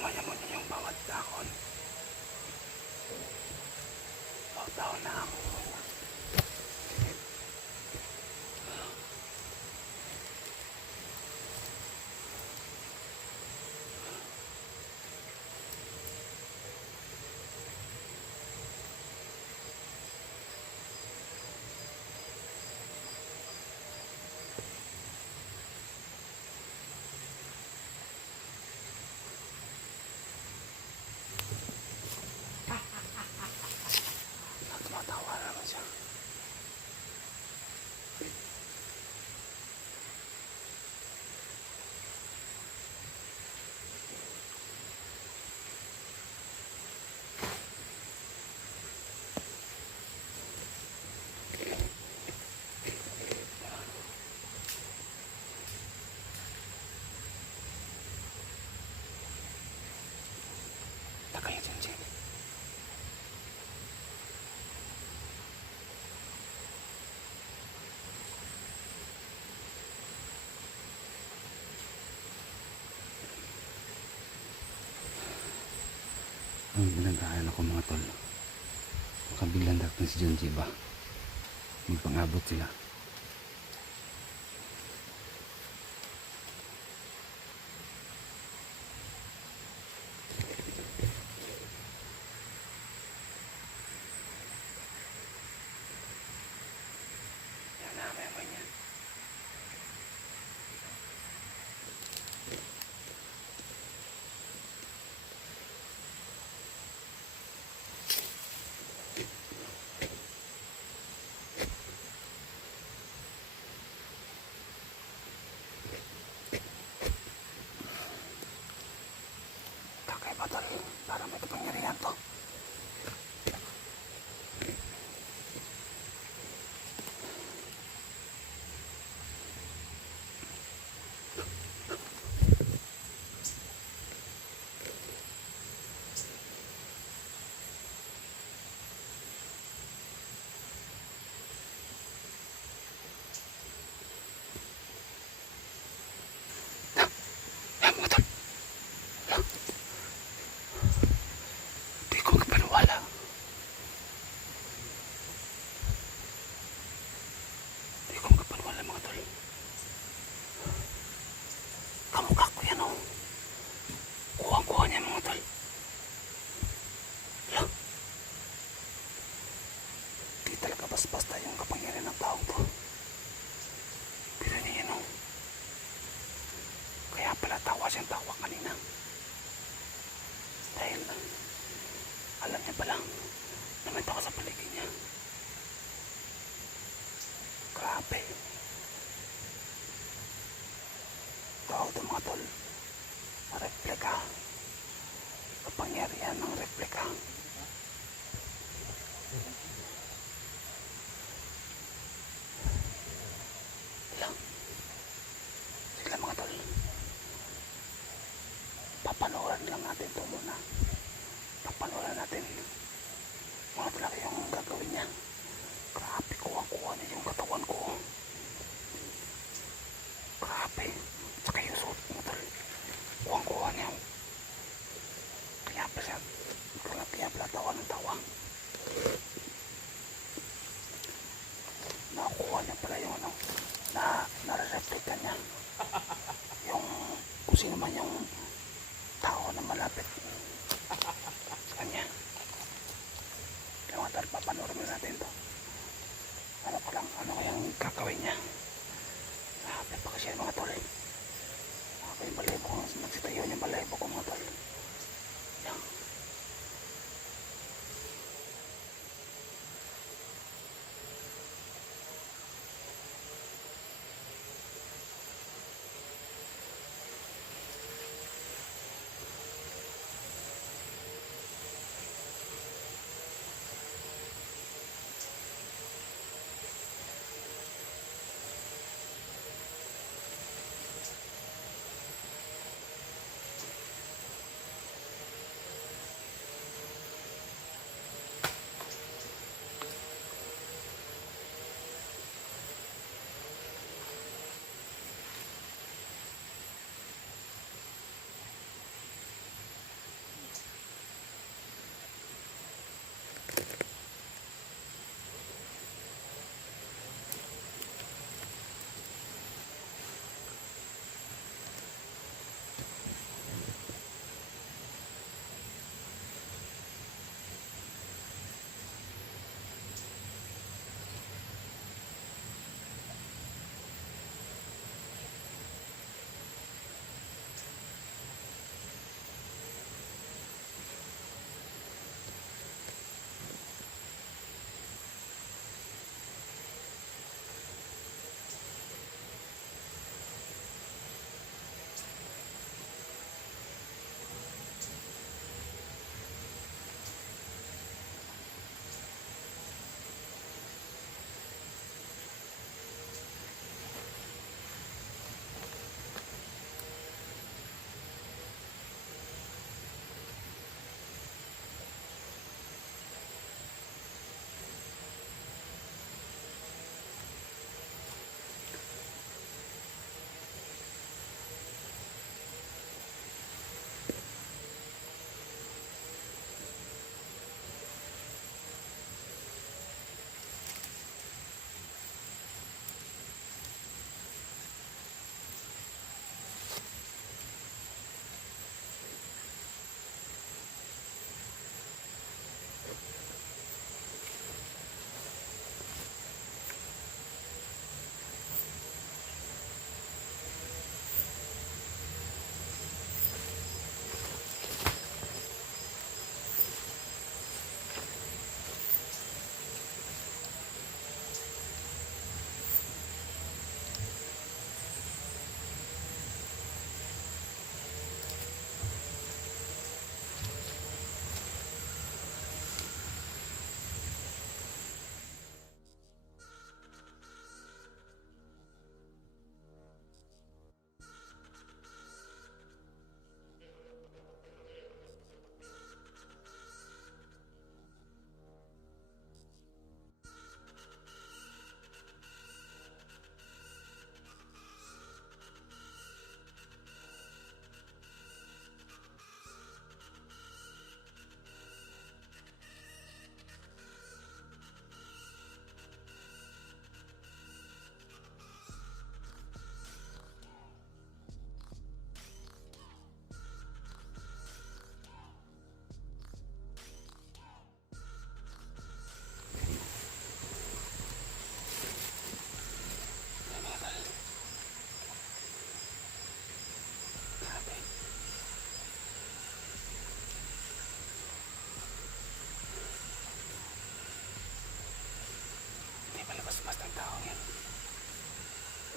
Sumayaman niya yung bawat dahon. Bawat dahon na ako. Tumatawa naman siya. Takay yung chinchin. Ang ginagahan ako mga tol. Makabiglang dating si Junji ba? Magpangabot sila. Yan na, may yan. Takay ba tol? Para may kapangyarihan to. Yan mga tol. Di ko magpaniwala. Di ko magpaniwala mga tol. Kamukha ko yan oh. Kuha-kuha niya mga tol. Hala. Di talaga basta-basta yung kapangyarihan ng taong to. Pero niya yan oh. Kaya pala tawa siyang tawa kanina. Dahil alam niya pala na may tao sa paligid niya. Grabe. Tao ito mga tol. Replika. Kapangyarihan ng replika. Lang. Sila mga tol. Papanoorin lang natin ito muna. Papanoorin natin ano talaga yung gagawin niya. Grabe, kuha-kuha niya yung katawan ko. Grabe. Tsaka yung suot mo tol. Kuha-kuha niya. Kaya pala tawa ng tawa. Nakuha niya pala yung ano, nare-replika niya. Yung kung sino man yung tao na malapit sa kanya. Kaya mga tol, papanoorin natin to. Ano kayang gagawin niya. Grabe pa kasi mga tol. Ako yung balahibo ko, nagsitayo yung balahibo ko mga tol. Yan.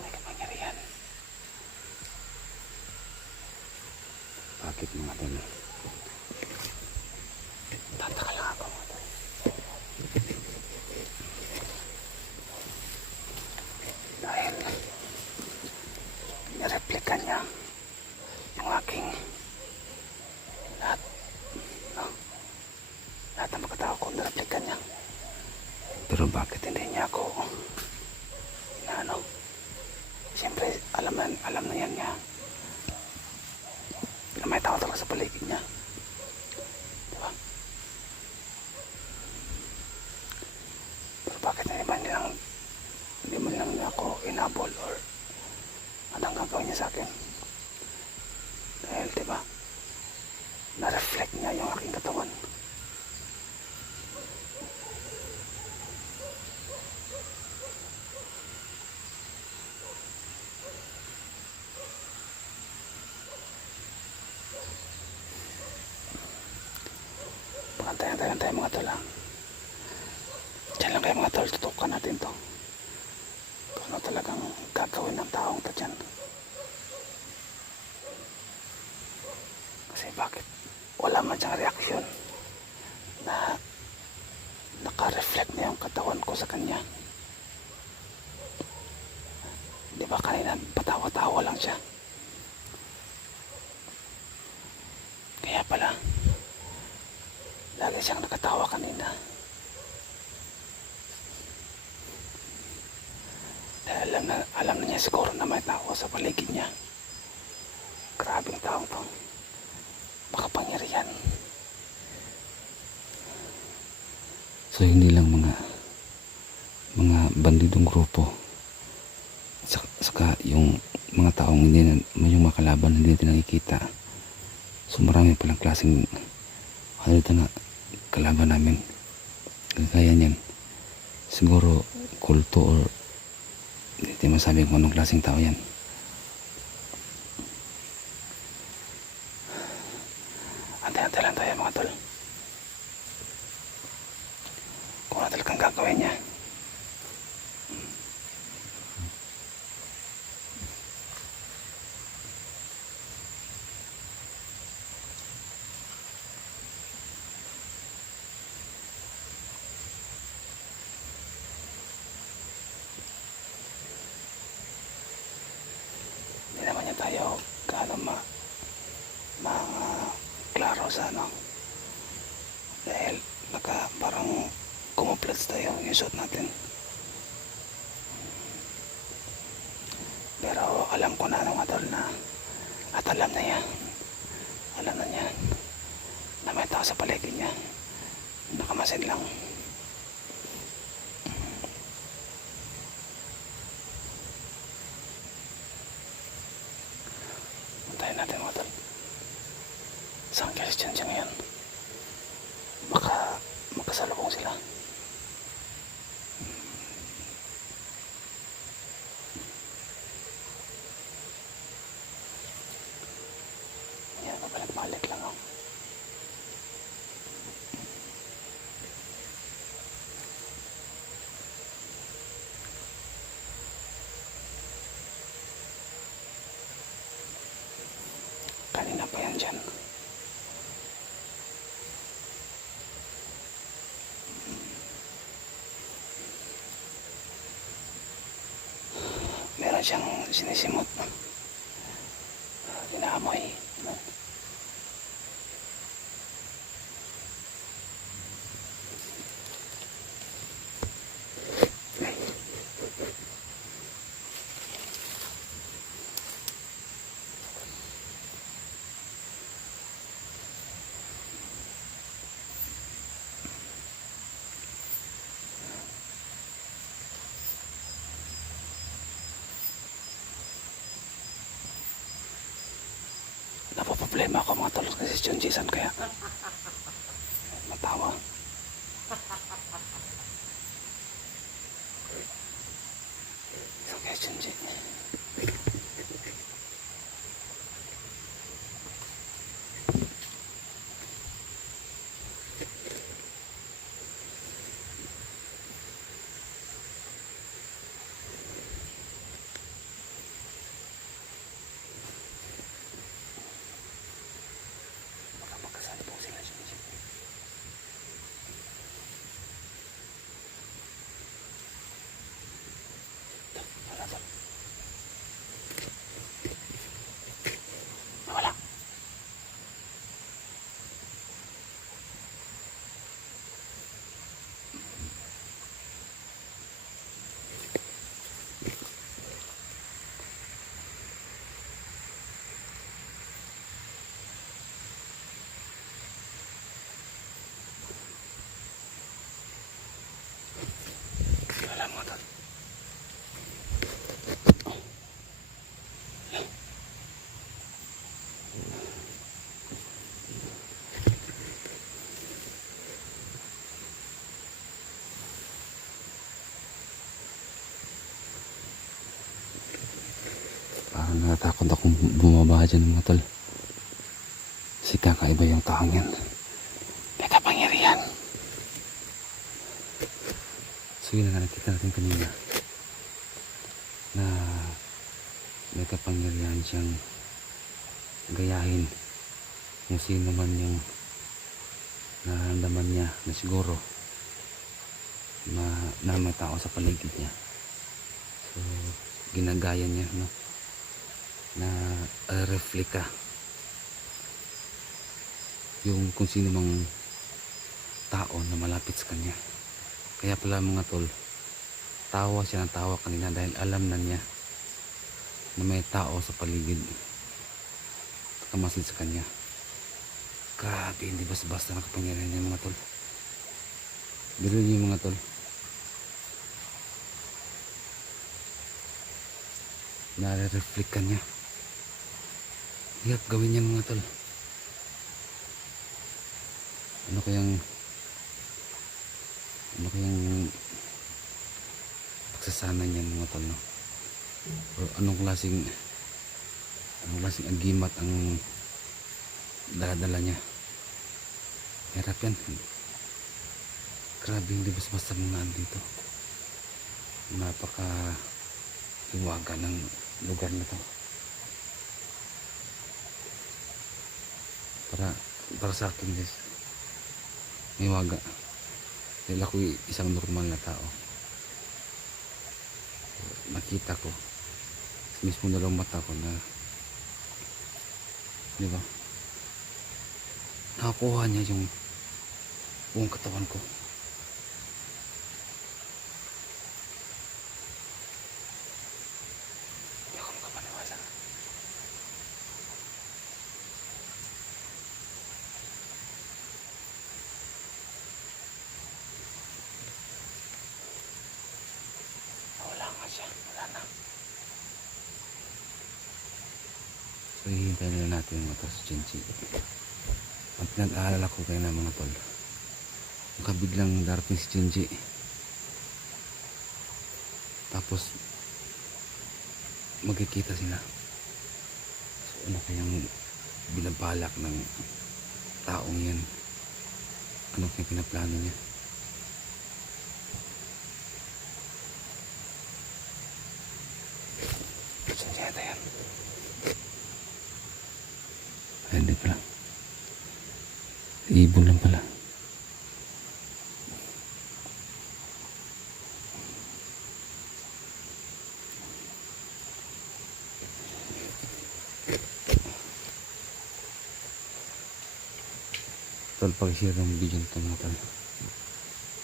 May kapangyarihan. Bakit mga tol? Tataka lang ako mga tol. Dahil nireplika niya yung aking lahat, no? Lahat ng pagkatao ko nireplika niya. Pero bakit hindi niya ako ano? Siyempre alam na yan niya na may tao talaga sa paligid niya, diba? Pero bakit hindi man lang niya ako inabol or anong gagawin niya sa akin? Dahil diba na-reflect niya yung aking katawan. Antayan tayo mga tol, ha? Diyan lang kayo mga tol, tutukan natin to kung ano talagang gagawin ng taong to dyan. Kasi bakit wala man siyang reaksyon na naka-reflect na yung katawan ko sa kanya? Di ba kanina patawa-tawa lang siya? Kaya pala lagi siyang nakatawa kanina. Dahil alam na niya siguro na may tao sa paligid niya. Grabing taong to. Makapangyarihan. So hindi lang mga bandidong grupo. Saka yung mga taong hindi yung mga kalaban hindi natin nakikita. So marami palang klaseng halita na kalaban namin. Kaya niyan siguro kulto or hindi masabi kung anong klaseng tao yan. Antay-antay lang tayo mga tol kung ano talagang gagawin niya. Hindi naman niya tayo gaano mga klaro sa ano, dahil parang camouflage tayo yung suit natin. Pero alam ko na mga tol na at alam na niya na may tao sa paligid niya, nakamasid lang. Antayin natin mga tol. Saan Christian siya ngayon? Baka magkasalubong sila. Yan, mabalik lang ako. Kanina pa yan dyan. Meron siyang sinisimot. Inaamoy. Napoproblema ako mga tol kasi si John Jason kaya matawa. So kaya John Jason. Natatakot akong bumaba dyan mga tol. Kasi kakaiba yung taong yan. May kapangyarihan. So yun na nakita natin kanina. Na may kapangyarihan siyang gayahin kung sino man yung nararamdaman niya na siguro na may tao sa paligid niya. So ginagaya niya, no, na replika yung kung sino mang tao na malapit sa kanya. Kaya pala mga tol, tawa siya ng tawa kanina dahil alam na niya na may tao sa paligid kamasid sa kanya. Grabe, hindi basta-basta nakapangyarihan niya mga tol. Biro niyo mga tol, nare-reflect niya. Hirap gawin niya mga tol. Ano kayang pagsasana niya mga tol, no? O anong klaseng agimat ang dala-dala niya. Hirap yan. Grabe, hindi basta-basta mga andito. Napaka hiwaga ng lugar na to. Para sa akin guys, hiwaga dahil ako isang normal na tao. Nakita ko mismo na lang mata ko na, di ba, nakakuha niya yung buong katawan ko. Hindi ako makapaniwala. Wala nga siya, wala na. So hihintayin na natin yung motor si Chinchi. Ang pinag-aalala ko kayo na mga tol, makabiglang darating si Chinchi, tapos magkikita sila. So ano kayang binabalak ng taong yan? Ano kayang pinaplano niya? Chinchi ata yan. Ay, hindi pala. Ibon lang pala. Tol, pag-share ng video nito mga tol.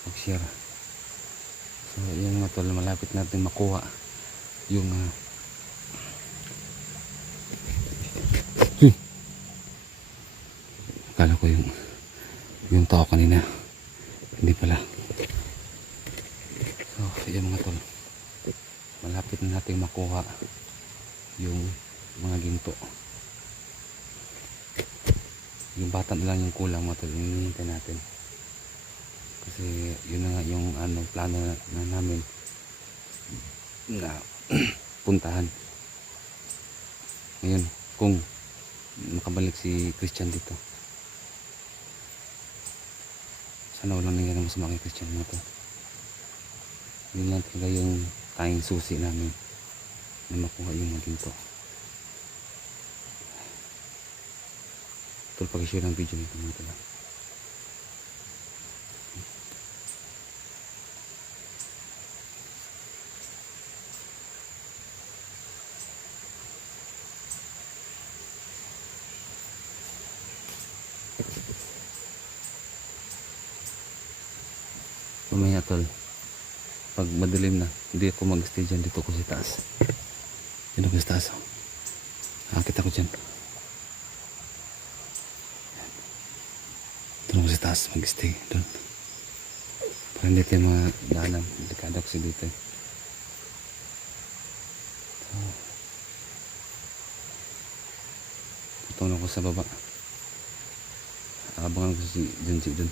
Pag-share. So yun mga tol, malapit natin makuha yung akala ko yung tao kanina, hindi pala. So yun mga tol, malapit na natin makuha yung mga ginto. Yung bata na lang yung kulang mga tol, hinihintay natin. Kasi yun na nga yung plano na namin na puntahan. Ngayon, kung makabalik si Christian dito, sana walang nangyari masama kay Christian mga tol. Yun lang talaga yung tayong susi namin na makuha yung mga ginto. Tol, pag-share ng video nito mga tol. Mamaya tol, pag madilim na, hindi ako mag-stay dyan, dito ko sa taas. Dito ko sa taas. Akit ako dyan. Dito ko sa taas, mag-stay doon. Para hindi tayo mga daanan. Delikado kasi dito. Tutulong ako sa baba. Abangan ko si Junji doon.